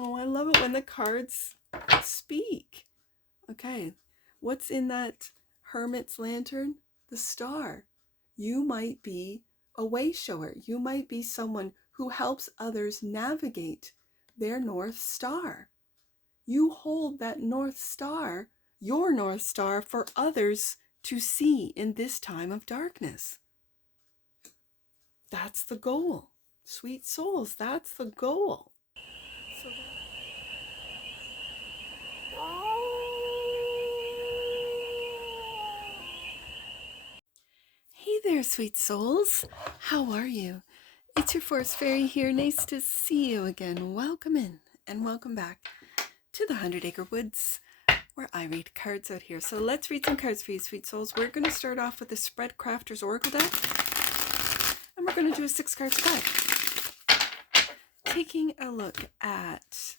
Oh, I love it when the cards speak. Okay, what's in that hermit's lantern? The star. You might be a wayshower. You might be someone who helps others navigate their North Star. You hold that North Star, your North Star, for others to see in this time of darkness. That's the goal. Sweet souls, that's the goal. So hey there, sweet souls. How are you? It's your Forest Fairy here. Nice to see you again. Welcome in and welcome back to the 100 Acre Woods, where I read cards out here. So let's read some cards for you, sweet souls. We're going to start off with the Spread Crafter's Oracle deck, and we're going to do a 6-card spread. Taking a look at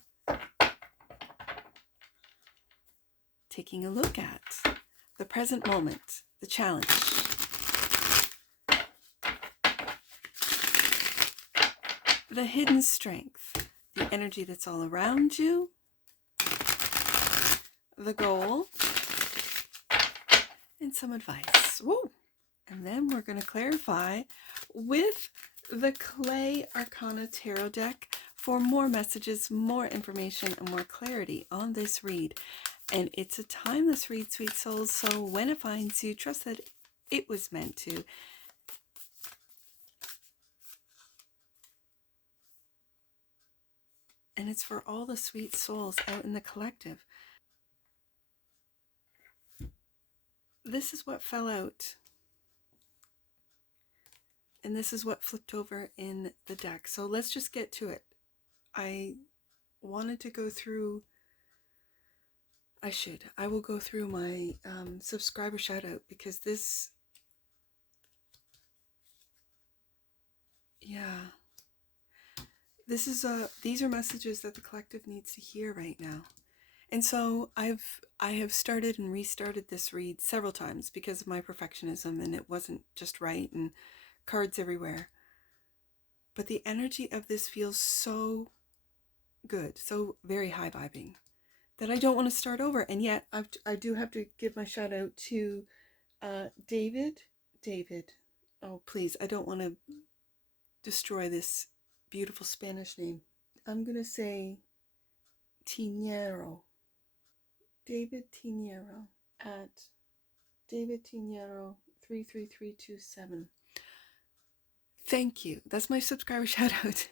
the present moment, the challenge, the hidden strength, the energy that's all around you, the goal, and some advice. Woo! And then we're going to clarify with the Clay Arcana Tarot deck for more messages, more information, and more clarity on this read. And it's a timeless read, sweet souls, so when it finds you, trust that it was meant to. And it's for all the sweet souls out in the collective. This is what fell out. And this is what flipped over in the deck. So let's just get to it. I wanted to go through, I will go through my subscriber shout out, because this, these are messages that the collective needs to hear right now. And so I have started and restarted this read several times because of my perfectionism, and it wasn't just right, and cards everywhere. But the energy of this feels so good, so very high vibing, that I don't want to start over. And yet I do have to give my shout out to David. Oh, please, I don't want to destroy this beautiful Spanish name. I'm going to say Tinero. David Tinero at David Tinero 33327. Thank you. That's my subscriber shout out.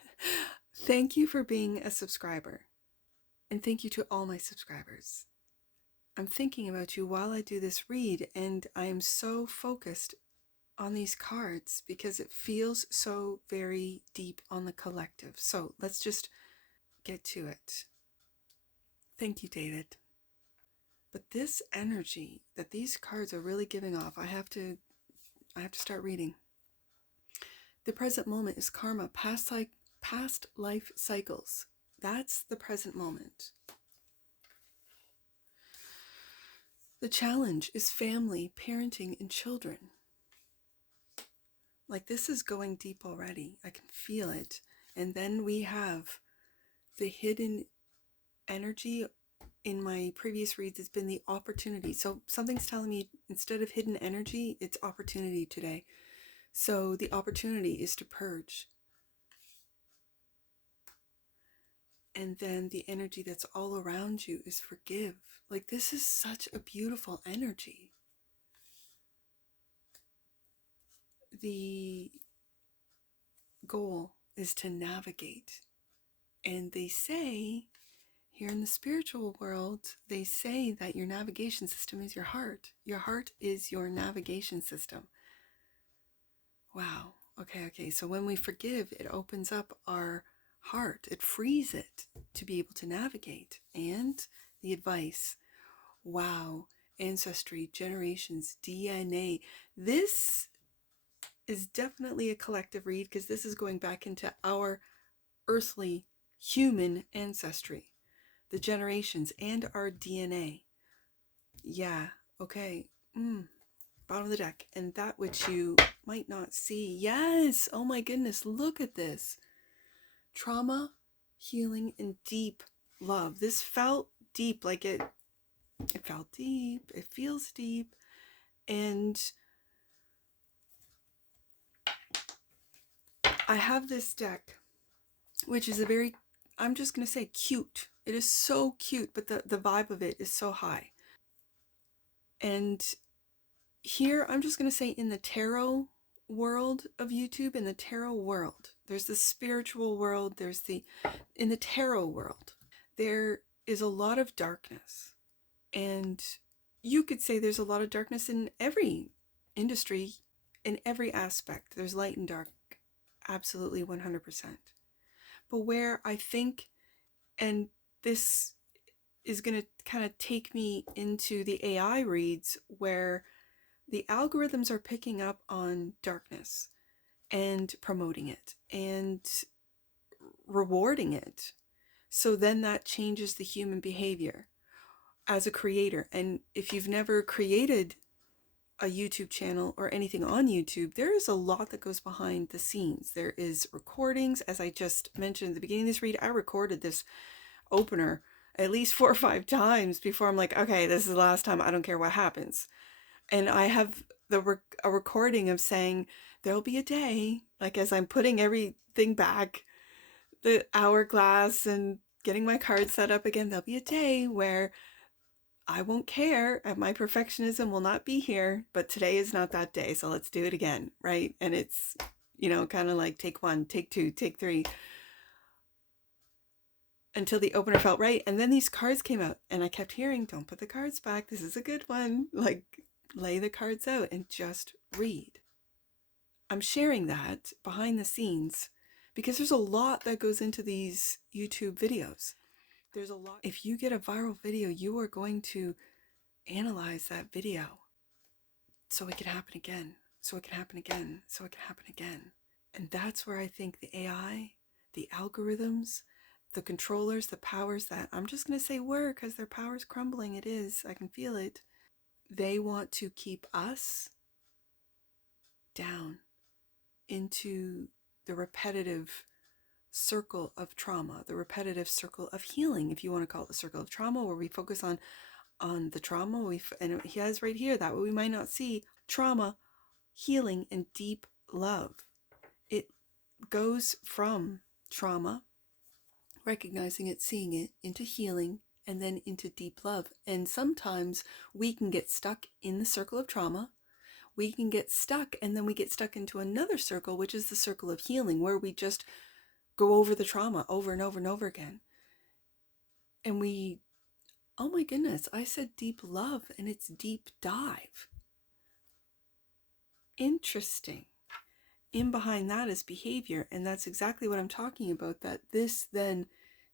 Thank you for being a subscriber. And thank you to all my subscribers. I'm thinking about you while I do this read, and I am so focused on these cards because it feels so very deep on the collective. So let's just get to it. Thank you, David. But this energy that these cards are really giving off, I have to start reading. The present moment is karma, past life cycles. That's the present moment. The challenge is family, parenting, and children. Like, this is going deep already. I can feel it. And then we have the hidden energy. In my previous reads, it's been the opportunity. So something's telling me instead of hidden energy, it's opportunity today. So the opportunity is to purge. And then the energy that's all around you is forgive. Like, this is such a beautiful energy. The goal is to navigate. And they say, here in the spiritual world, they say that your navigation system is your heart. Your heart is your navigation system. Wow. Okay. So when we forgive, it opens up our heart. It frees it to be able to navigate. And the advice, wow, ancestry, generations, DNA. This is definitely a collective read, because this is going back into our earthly human ancestry, the generations, and our DNA. Yeah, okay. Bottom of the deck. And that which you might not see. Oh my goodness, look at this. Trauma, healing, and deep love. This felt deep, like it felt deep, it feels deep. And I have this deck, which is a very, I'm just going to say cute. It is so cute, but the vibe of it is so high. And here, I'm just going to say in the tarot world of YouTube, in the tarot world, there's the spiritual world, in the tarot world, there is a lot of darkness. And you could say there's a lot of darkness in every industry, in every aspect. There's light and dark, absolutely 100%. But where I think, and this is going to kind of take me into the AI reads, where the algorithms are picking up on darkness and promoting it and rewarding it. So then that changes the human behavior as a creator. And if you've never created a YouTube channel or anything on YouTube, there is a lot that goes behind the scenes. There is recordings. As I just mentioned at the beginning of this read, I recorded this opener at least 4 or 5 times before I'm like, okay, this is the last time. I don't care what happens. And I have a recording of saying, there'll be a day, like as I'm putting everything back, the hourglass and getting my card set up again, there'll be a day where I won't care, and my perfectionism will not be here, but today is not that day, so let's do it again, right? And it's, kind of like take 1, take 2, take 3, until the opener felt right. And then these cards came out, and I kept hearing, don't put the cards back, this is a good one, like lay the cards out and just read. I'm sharing that behind the scenes because there's a lot that goes into these YouTube videos. There's a lot. If you get a viral video, you are going to analyze that video so it can happen again, so it can happen again, so it can happen again. And that's where I think the AI, the algorithms, the controllers, the powers that, I'm just going to say were, because their power's crumbling. It is. I can feel it. They want to keep us down into the repetitive circle of trauma, the repetitive circle of healing, if you want to call it the circle of trauma, where we focus on the trauma. And he has right here that we might not see: trauma, healing, and deep love. It goes from trauma, recognizing it, seeing it, into healing, and then into deep love. And sometimes we can get stuck in the circle of trauma. We can get stuck, and then we get stuck into another circle, which is the circle of healing, where we just go over the trauma over and over and over again. And we, oh my goodness, I said deep love, and it's deep dive. Interesting. In behind that is behavior, and that's exactly what I'm talking about, that this then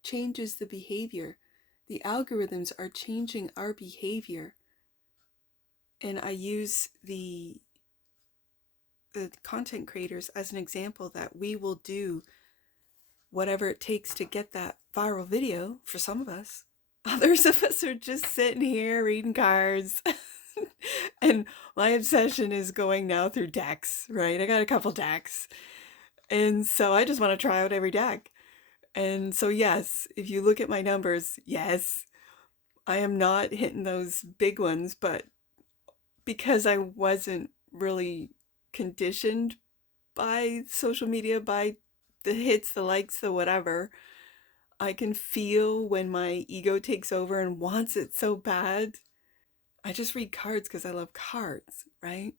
changes the behavior. The algorithms are changing our behavior. And I use the content creators as an example, that we will do whatever it takes to get that viral video for some of us. Others of us are just sitting here reading cards. And my obsession is going now through decks, right? I got a couple decks. And so I just want to try out every deck. And so, yes, if you look at my numbers, yes, I am not hitting those big ones, but because I wasn't really conditioned by social media, by the hits, the likes, the whatever, I can feel when my ego takes over and wants it so bad. I just read cards because I love cards, right?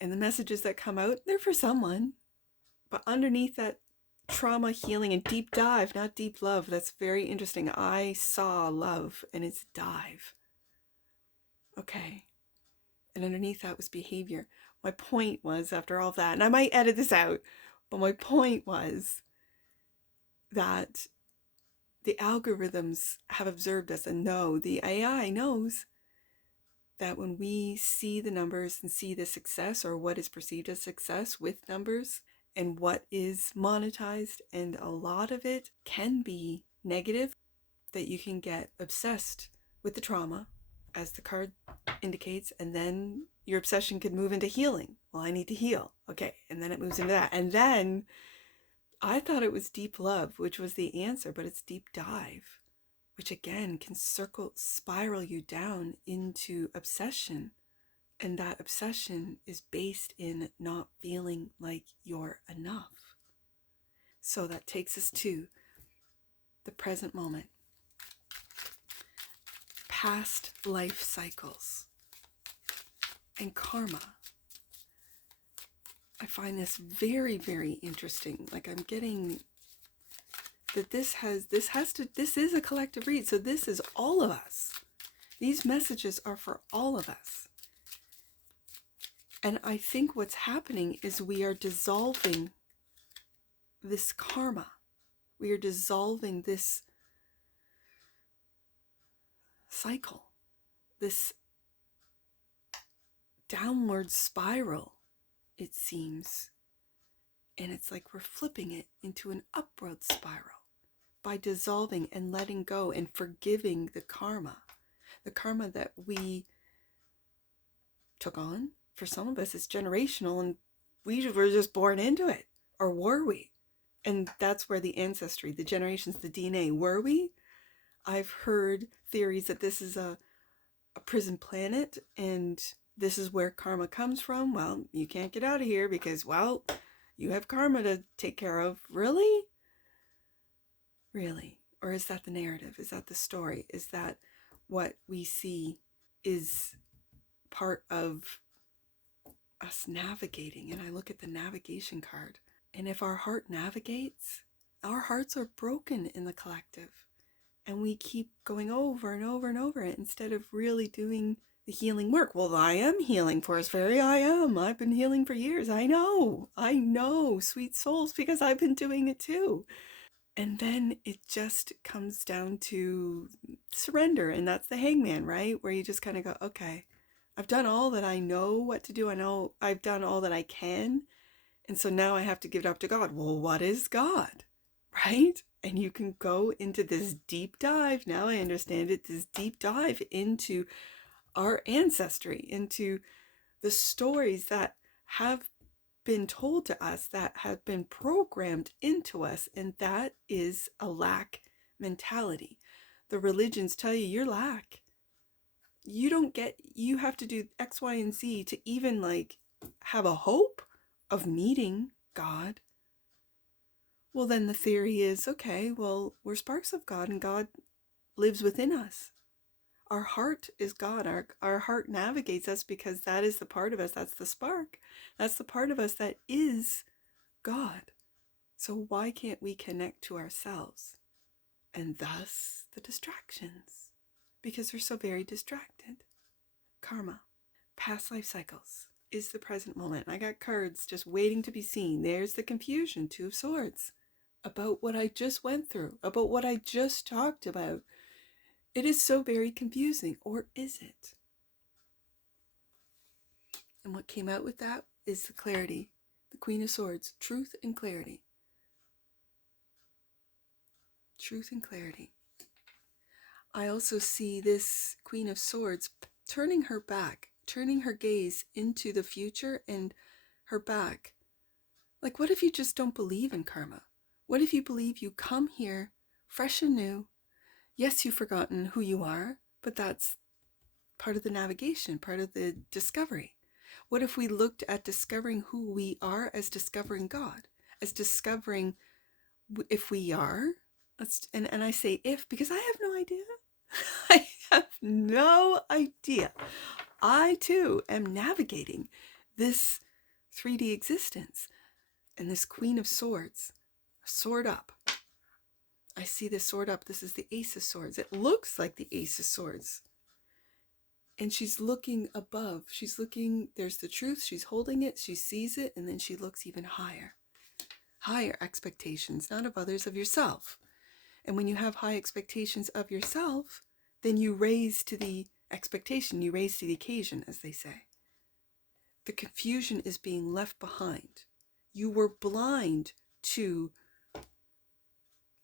And the messages that come out, they're for someone. But underneath that trauma, healing, and deep dive, not deep love, that's very interesting. I saw love, and it's dive. Okay. And underneath that was behavior. My point was, after all that, and I might edit this out, but my point was that the algorithms have observed us and know, the AI knows, that when we see the numbers and see the success, or what is perceived as success with numbers, and what is monetized, and a lot of it can be negative, that you can get obsessed with the trauma, as the card indicates, and then your obsession could move into healing. Well, I need to heal. Okay, and then it moves into that. And then I thought it was deep love, which was the answer, but it's deep dive, which again can spiral you down into obsession. And that obsession is based in not feeling like you're enough. So that takes us to the present moment. Past life cycles and karma. I find this very, very interesting. Like I'm getting that this is a collective read. So this is all of us. These messages are for all of us. And I think what's happening is we are dissolving this karma. We are dissolving this cycle, this downward spiral, it seems. And it's like we're flipping it into an upward spiral by dissolving and letting go and forgiving the karma that we took on. For some of us, it's generational and we were just born into it. Or were we? And that's where the ancestry, the generations, the DNA, were we? I've heard theories that this is a prison planet and this is where karma comes from. Well, you can't get out of here because, well, you have karma to take care of. Really? Really? Or is that the narrative? Is that the story? Is that what we see is part of us navigating? And I look at the navigation card. And if our heart navigates, our hearts are broken in the collective. And we keep going over and over and over it instead of really doing the healing work. Well, I am healing, Forest Fairy. I am. I've been healing for years. I know, sweet souls, because I've been doing it too. And then it just comes down to surrender. And that's the hangman, right? Where you just kind of go, okay, I've done all that I know what to do. I know I've done all that I can. And so now I have to give it up to God. Well, what is God? Right? And you can go into this deep dive. Now I understand it. This deep dive into our ancestry, into the stories that have been told to us, that have been programmed into us. And that is a lack mentality. The religions tell you you're lack. You have to do X, Y, and Z to even like have a hope of meeting God. Well, then the theory is, okay, well, we're sparks of God and God lives within us. Our heart is God. Our heart navigates us because that is the part of us. That's the spark. That's the part of us that is God. So why can't we connect to ourselves? And thus the distractions, because we're so very distracted. Karma, past life cycles, is the present moment. I got cards just waiting to be seen. There's the confusion, Two of Swords, about what I just went through, about what I just talked about. It is so very confusing, or is it? And what came out with that is the clarity, the Queen of Swords, truth and clarity. Truth and clarity. I also see this Queen of Swords turning her back, turning her gaze into the future and her back. Like, what if you just don't believe in karma? What if you believe you come here fresh and new? Yes, you've forgotten who you are, but that's part of the navigation, part of the discovery. What if we looked at discovering who we are as discovering God, as discovering if we are? And I say if because I have no idea. I have no idea. I too am navigating this 3D existence. And this Queen of Swords, sword up. I see this sword up. This is the Ace of Swords. It looks like the Ace of Swords. And she's looking above. She's looking, there's the truth. She's holding it. She sees it. And then she looks even higher. Higher expectations, not of others, of yourself. And when you have high expectations of yourself, then you raise to the expectation. You raise to the occasion, as they say. The confusion is being left behind. You were blind to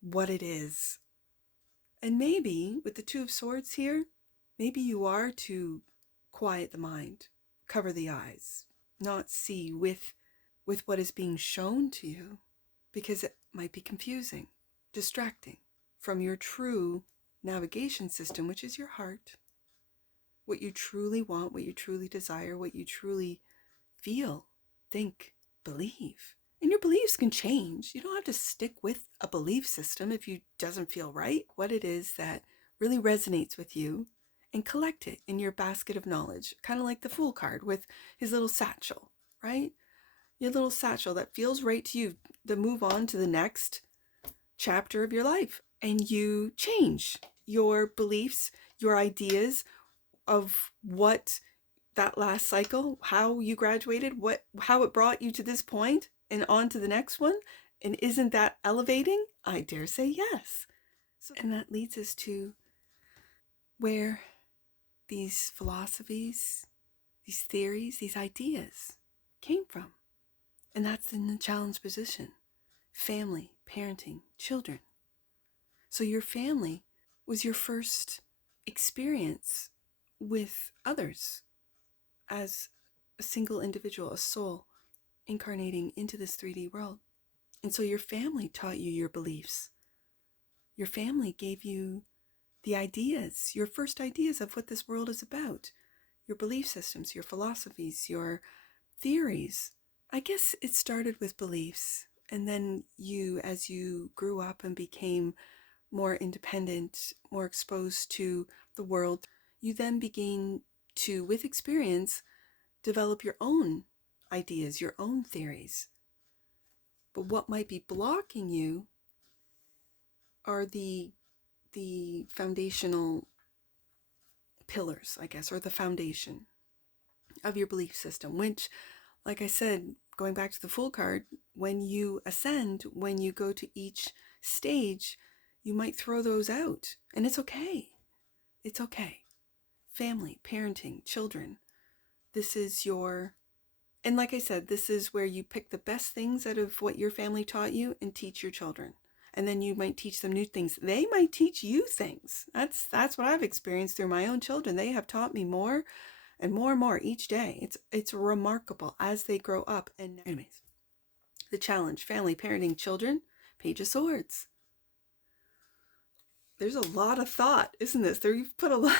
what it is. And maybe with the Two of Swords here, maybe you are to quiet the mind, cover the eyes, not see with what is being shown to you, because it might be confusing, distracting from your true navigation system, which is your heart, what you truly want, what you truly desire, what you truly feel, think, believe. And your beliefs can change. You don't have to stick with a belief system if it doesn't feel right. What it is that really resonates with you, and collect it in your basket of knowledge, kind of like the Fool card with his little satchel, right? Your little satchel that feels right to you to move on to the next chapter of your life. And you change your beliefs, your ideas of what that last cycle, how you graduated, how it brought you to this point and on to the next one. And isn't that elevating? I dare say yes. And that leads us to where these philosophies, these theories, these ideas came from. And that's in the challenge position. Family, parenting, children. So your family was your first experience with others as a single individual, a soul incarnating into this 3D world. And so your family taught you your beliefs. Your family gave you the ideas, your first ideas of what this world is about, your belief systems, your philosophies, your theories. I guess it started with beliefs, and then you, as you grew up and became more independent, more exposed to the world, you then began to, with experience, develop your own ideas, your own theories. But what might be blocking you are the foundational pillars, I guess, or the foundation of your belief system, which, like I said, going back to the Fool card, when you ascend, when you go to each stage, you might throw those out. And it's okay. It's okay. Family, parenting, children. This is your, and like I said, this is where you pick the best things out of what your family taught you and teach your children. And then you might teach them new things. They might teach you things. That's what I've experienced through my own children. They have taught me more and more each day. It's remarkable as they grow up. And anyways, the challenge, family, parenting, children, Page of Swords. There's a lot of thought, isn't this? There you've put a lot.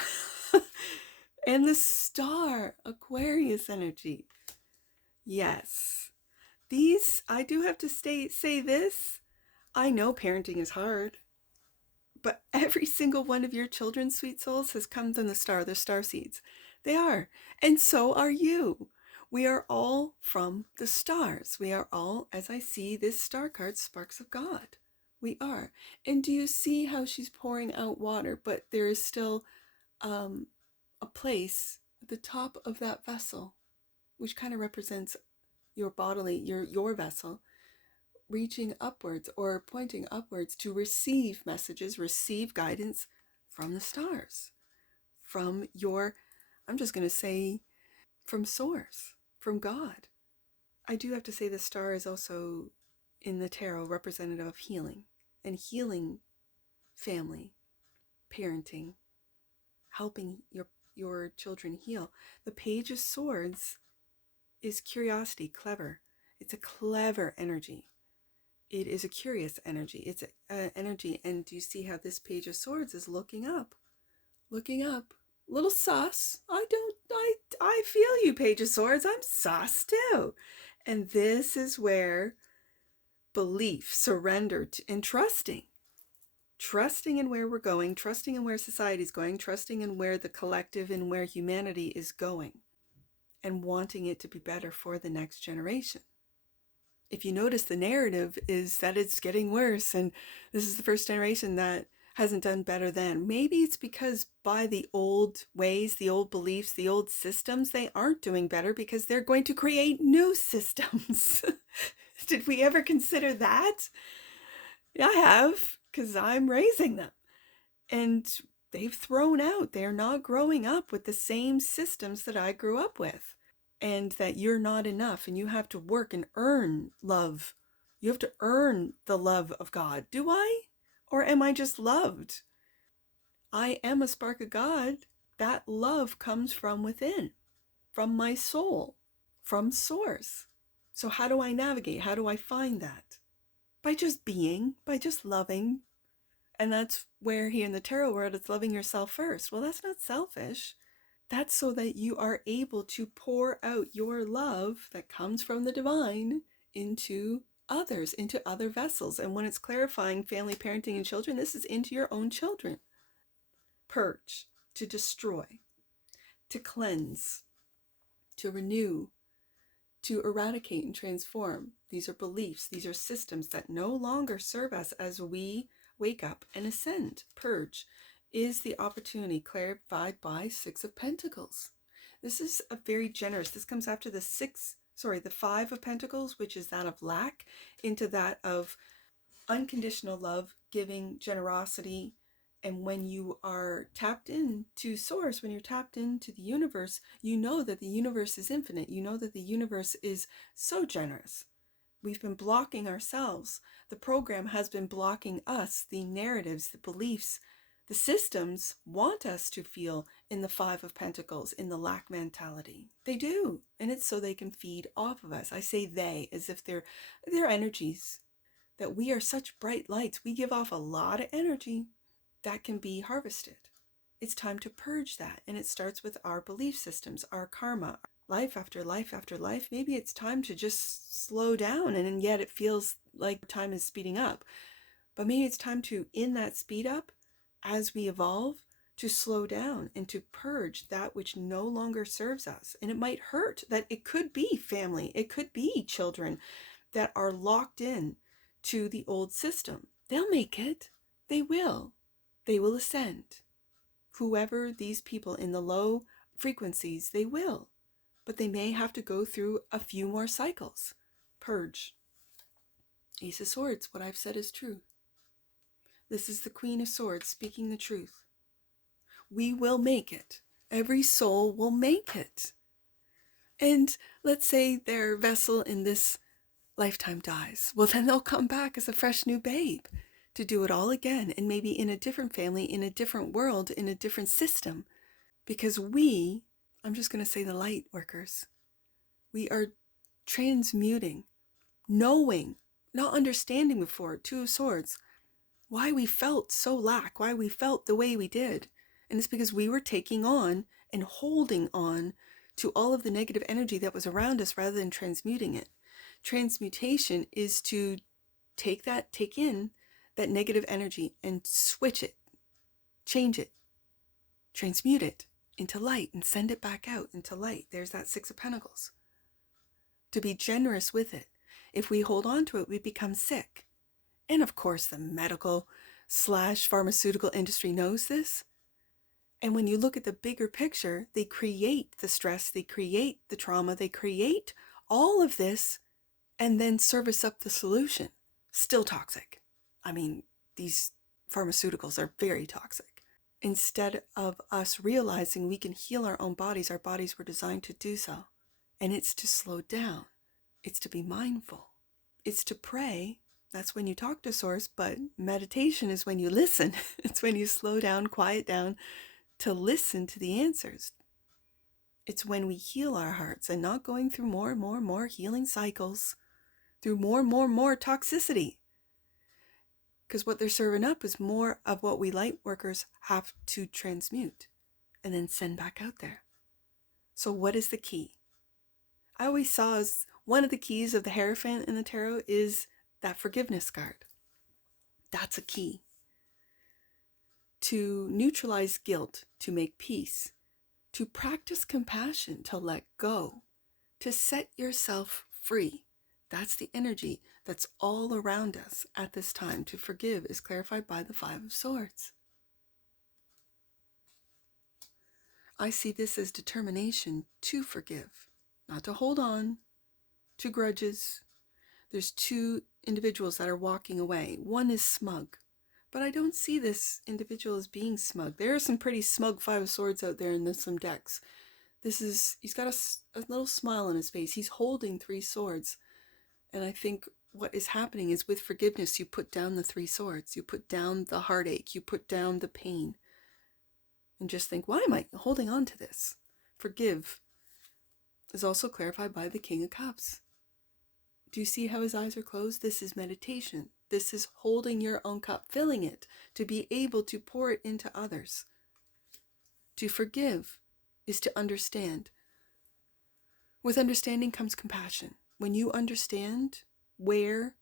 And the star, Aquarius energy. Yes. These, I do have to say this. I know parenting is hard, but every single one of your children's sweet souls has come from the star. They're star seeds. They are. And so are you. We are all from the stars. We are all, as I see this star card, sparks of God. We are. And do you see how she's pouring out water, but there is still a place at the top of that vessel, which kind of represents your bodily, your vessel, reaching upwards or pointing upwards to receive messages, receive guidance from the stars, from your, I'm just going to say, from source, from God. I do have to say the star is also in the tarot representative of healing, and healing family, parenting, helping your children heal. The Page of Swords is curiosity, clever. It's a clever energy. It is a curious energy. It's an energy. And do you see how this Page of Swords is looking up? Looking up. Little sus. I feel you, Page of Swords. I'm sus too. And this is where belief, surrender, and trusting in where we're going, trusting in where society's going, trusting in where the collective and where humanity is going, and wanting it to be better for the next generation. If you notice, the narrative is that it's getting worse, and this is the first generation that hasn't done better than. Maybe it's because by the old ways, the old beliefs, the old systems, they aren't doing better because they're going to create new systems. Did we ever consider that? I have, because I'm raising them. And they've thrown out. They're not growing up with the same systems that I grew up with. And that you're not enough, and you have to work and earn love. You have to earn the love of God. Do I? Or am I just loved? I am a spark of God. That love comes from within, from my soul, from source. So how do I navigate? How do I find that? By just being, by just loving, And that's where here in the tarot world, it's loving yourself first. Well, that's not selfish. That's so that you are able to pour out your love that comes from the divine into others, into other vessels. And when it's clarifying family, parenting, and children, this is into your own children. Purge, to destroy, to cleanse, to renew, to eradicate and transform. These are beliefs, these are systems that no longer serve us as we wake up and ascend. Purge is the opportunity clarified by Six of Pentacles. This is a very generous, this comes after the Five of Pentacles, which is that of lack, into that of unconditional love, giving, generosity. And when you are tapped into source, when you're tapped into the universe, you know that the universe is infinite. You know that the universe is so generous. We've been blocking ourselves. The program has been blocking us. The narratives, the beliefs, the systems want us to feel in the Five of Pentacles, in the lack mentality. They do. And it's so they can feed off of us. I say they as if they're energies, that we are such bright lights. We give off a lot of energy that can be harvested. It's time to purge that. And it starts with our belief systems, our karma, life after life after life. Maybe it's time to just slow down, and yet it feels like time is speeding up. But maybe it's time to, in that speed up, as we evolve, to slow down and to purge that which no longer serves us. And it might hurt that it could be family, it could be children that are locked in to the old system. They'll make it. They will. They will ascend. Whoever these people in the low frequencies, they will. But they may have to go through a few more cycles. Purge. Ace of Swords, what I've said is true. This is the Queen of Swords speaking the truth. We will make it. Every soul will make it. And let's say their vessel in this lifetime dies. Well, then they'll come back as a fresh new babe to do it all again, and maybe in a different family, in a different world, in a different system. Because I'm just going to say the light workers, we are transmuting, knowing, not understanding before, Two of Swords, why we felt so lack, why we felt the way we did. And it's because we were taking on and holding on to all of the negative energy that was around us rather than transmuting it. Transmutation is to take in that negative energy and switch it, change it, transmute it into light and send it back out into light. There's that Six of Pentacles. To be generous with it. If we hold on to it, we become sick. And of course, the medical / pharmaceutical industry knows this. And when you look at the bigger picture, they create the stress, they create the trauma, they create all of this and then service up the solution. Still toxic. I mean, these pharmaceuticals are very toxic. Instead of us realizing we can heal our own bodies, our bodies were designed to do so. And it's to slow down. It's to be mindful. It's to pray. That's when you talk to Source, but meditation is when you listen. It's when you slow down, quiet down to listen to the answers. It's when we heal our hearts and not going through more and more and more healing cycles, through more and more and more toxicity. Because what they're serving up is more of what we light workers have to transmute and then send back out there. So what is the key? I always saw as one of the keys of the Hierophant in the tarot is that forgiveness card. That's a key. To neutralize guilt, to make peace, to practice compassion, to let go, to set yourself free. That's the energy that's all around us at this time. To forgive is clarified by the Five of Swords. I see this as determination to forgive, not to hold on to grudges. There's two individuals that are walking away. One is smug, but I don't see this individual as being smug. There are some pretty smug Five of Swords out there in some decks. He's got a little smile on his face. He's holding three swords. And I think what is happening is with forgiveness, you put down the three swords. You put down the heartache. You put down the pain. And just think, why am I holding on to this? Forgive is also clarified by the King of Cups. Do you see how his eyes are closed? This is meditation. This is holding your own cup, filling it, to be able to pour it into others. To forgive is to understand. With understanding comes compassion. When you understand where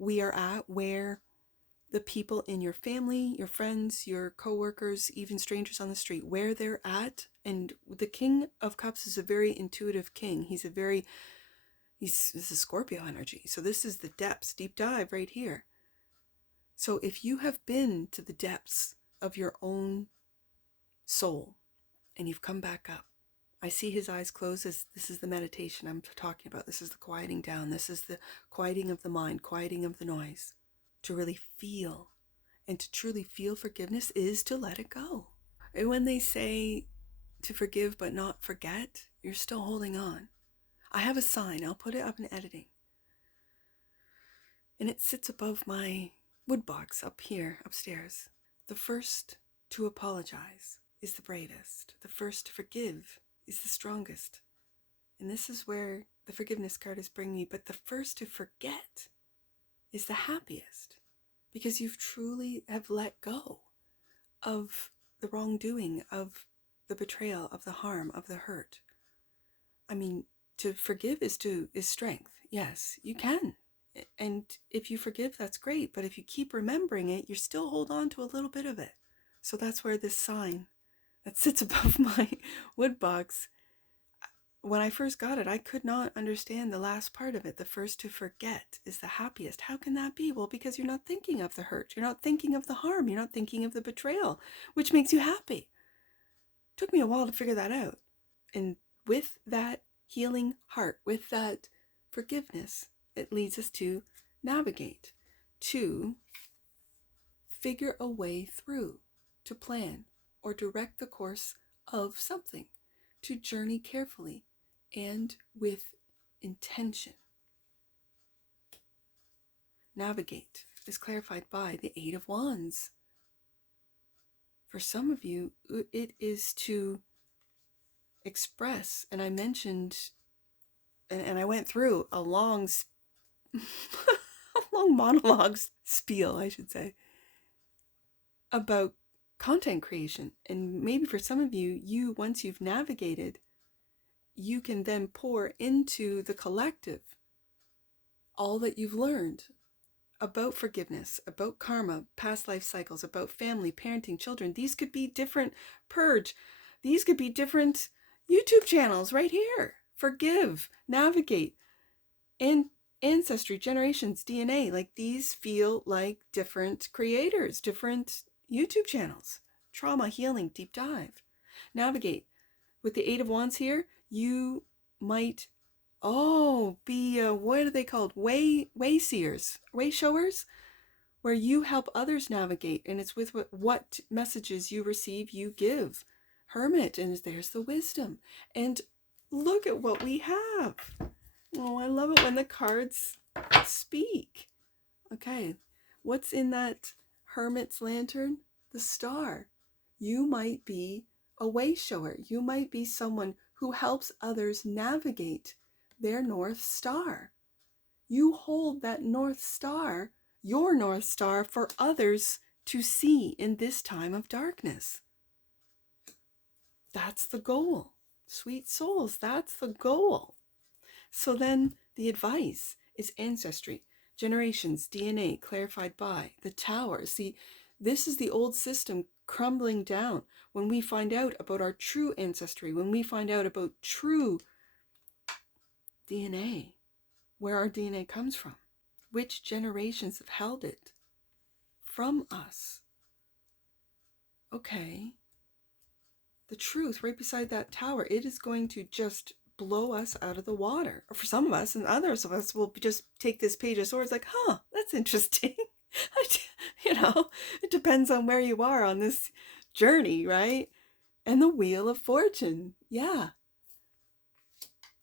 we are at, where the people in your family, your friends, your coworkers, even strangers on the street, where they're at. And the King of Cups is a very intuitive king. This is Scorpio energy. So this is the depths, deep dive right here. So if you have been to the depths of your own soul and you've come back up, I see his eyes closed as this is the meditation I'm talking about. This is the quieting down. This is the quieting of the mind, quieting of the noise. To really feel, and to truly feel forgiveness is to let it go. And when they say to forgive but not forget, you're still holding on. I have a sign, I'll put it up in editing. And it sits above my wood box up here, upstairs. The first to apologize is the bravest. The first to forgive is the strongest. And this is where the forgiveness card is bringing me. But the first to forget is the happiest, because you've truly have let go of the wrongdoing, of the betrayal, of the harm, of the hurt. I mean, to forgive is strength. Yes, you can. And if you forgive, that's great. But if you keep remembering it, you still hold on to a little bit of it. So that's where this sign that sits above my wood box, when I first got it, I could not understand the last part of it. The first to forget is the happiest. How can that be? Well, because you're not thinking of the hurt. You're not thinking of the harm. You're not thinking of the betrayal, which makes you happy. It took me a while to figure that out. And with that healing heart, with that forgiveness, it leads us to navigate, to figure a way through, to plan or direct the course of something, to journey carefully and with intention. Navigate is clarified by the Eight of Wands. For some of you, it is to express, and I mentioned, and I went through a long, a long monologue spiel, I should say, about content creation. And maybe for some of you, once you've navigated, you can then pour into the collective all that you've learned about forgiveness, about karma, past life cycles, about family, parenting, children. These could be different purge. These could be different YouTube channels right here. Forgive, navigate, and ancestry, generations, DNA. Like these feel like different creators, different YouTube channels. Trauma, healing, deep dive. Navigate. With the Eight of Wands here, you might be what are they called? Wayseers, wayshowers, where you help others navigate, and it's with what messages you receive, you give. Hermit, and there's the wisdom. And look at what we have. Oh, I love it when the cards speak. Okay, what's in that Hermit's lantern? The star. You might be a wayshower. You might be someone who helps others navigate their North Star. You hold that North Star, your North Star, for others to see in this time of darkness. That's the goal. Sweet souls, that's the goal. So then the advice is ancestry, generations, DNA, clarified by the Tower. See, this is the old system crumbling down. When we find out about our true ancestry, when we find out about true DNA, where our DNA comes from, which generations have held it from us. Okay, the truth right beside that tower, it is going to just blow us out of the water. Or for some of us, and others of us will just take this Page of Swords like, that's interesting. It depends on where you are on this journey, right? And the Wheel of Fortune, yeah.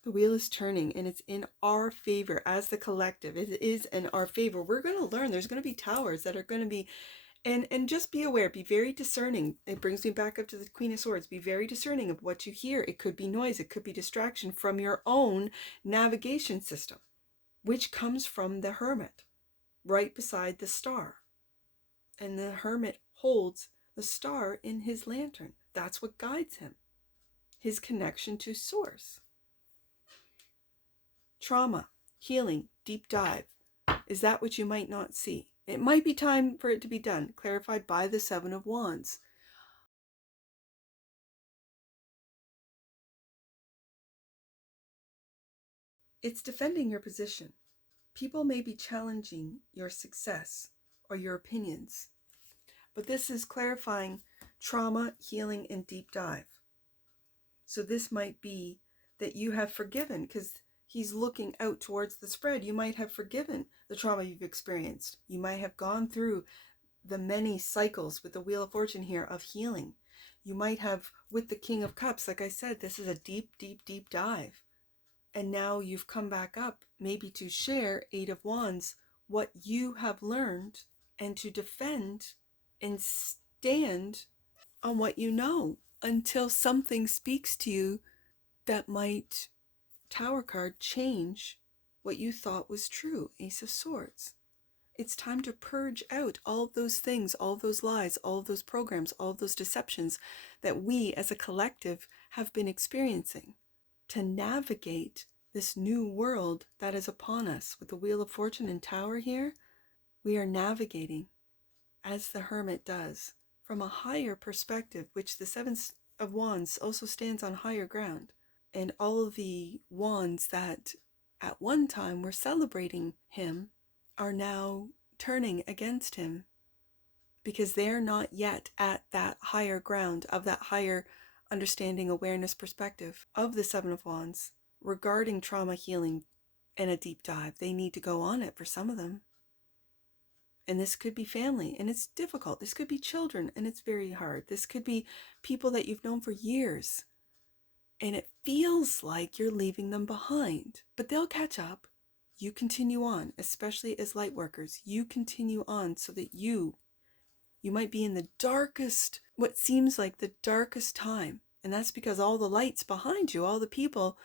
The wheel is turning, and it's in our favor as the collective. It is in our favor. We're going to learn. There's going to be towers that are going to be, and just be aware, be very discerning. It brings me back up to the Queen of Swords. Be very discerning of what you hear. It could be noise. It could be distraction from your own navigation system, which comes from the Hermit. right beside the star. And the hermit holds the star in his lantern. That's what guides him, his connection to source. Trauma, healing, deep dive. Is that what you might not see? It might be time for it to be done, clarified by the Seven of Wands. It's defending your position. People may be challenging your success or your opinions, but this is clarifying trauma, healing, and deep dive. So this might be that you have forgiven, because he's looking out towards the spread. You might have forgiven the trauma you've experienced. You might have gone through the many cycles with the Wheel of Fortune here of healing. You might have, with the King of Cups, like I said, this is a deep, deep, deep dive. And now you've come back up, maybe to share, Eight of Wands, what you have learned, and to defend and stand on what you know until something speaks to you that might, Tower card, change what you thought was true. Ace of Swords. It's time to purge out all of those things, all of those lies, all of those programs, all of those deceptions that we as a collective have been experiencing, to navigate this new world that is upon us. With the Wheel of Fortune and Tower here, we are navigating, as the Hermit does, from a higher perspective, which the Seven of Wands also stands on higher ground. And all of the wands that at one time were celebrating him are now turning against him, because they're not yet at that higher ground of that higher understanding, awareness, perspective of the Seven of Wands regarding trauma, healing, and a deep dive. They need to go on it for some of them. And this could be family, and it's difficult. This could be children, and it's very hard. This could be people that you've known for years, and it feels like you're leaving them behind, but they'll catch up. You continue on, especially as light workers. You continue on so that you might be in the darkest, what seems like the darkest time. And that's because all the lights behind you, all the people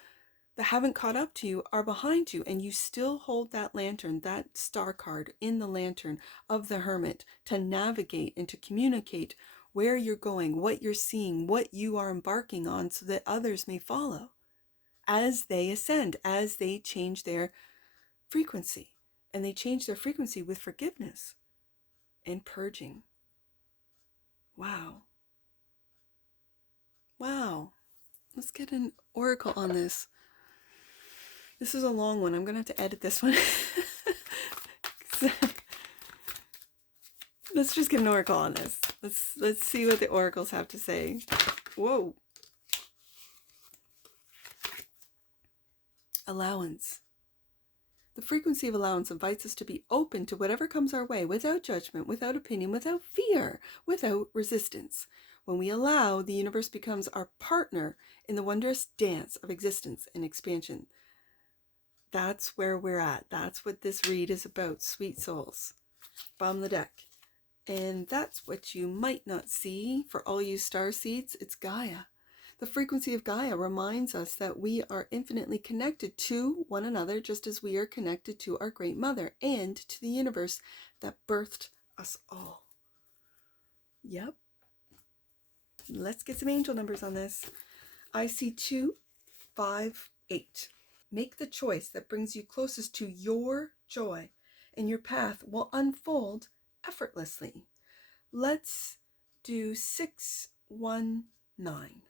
that haven't caught up to you are behind you, and you still hold that lantern, that star card in the lantern of the Hermit, to navigate and to communicate where you're going, what you're seeing, what you are embarking on, so that others may follow as they ascend, as they change their frequency. And they change their frequency with forgiveness and purging. Wow. Wow. Let's get an oracle on this. This is a long one. I'm going to have to edit this one. Let's just get an oracle on this. Let's see what the oracles have to say. Whoa. Allowance. The frequency of allowance invites us to be open to whatever comes our way, without judgment, without opinion, without fear, without resistance. When we allow, the universe becomes our partner in the wondrous dance of existence and expansion. That's where we're at. That's what this read is about, sweet souls. Bottom of the deck. And that's what you might not see for all you starseeds. It's Gaia. The frequency of Gaia reminds us that we are infinitely connected to one another, just as we are connected to our Great Mother and to the universe that birthed us all. Yep. Let's get some angel numbers on this. I see 2, 5, 8. Make the choice that brings you closest to your joy, and your path will unfold effortlessly. Let's do 6, 1, 9.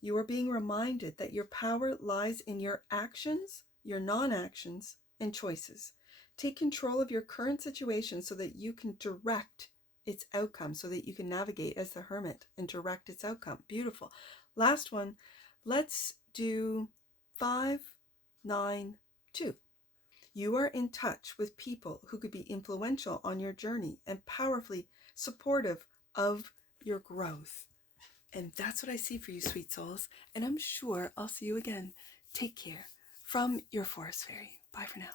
You are being reminded that your power lies in your actions, your non-actions, and choices. Take control of your current situation so that you can direct its outcome, so that you can navigate as the Hermit and direct its outcome. Beautiful. Last one. Let's do 5, 9, 2. You are in touch with people who could be influential on your journey and powerfully supportive of your growth. And that's what I see for you, sweet souls. And I'm sure I'll see you again. Take care. From your Forest Fairy. Bye for now.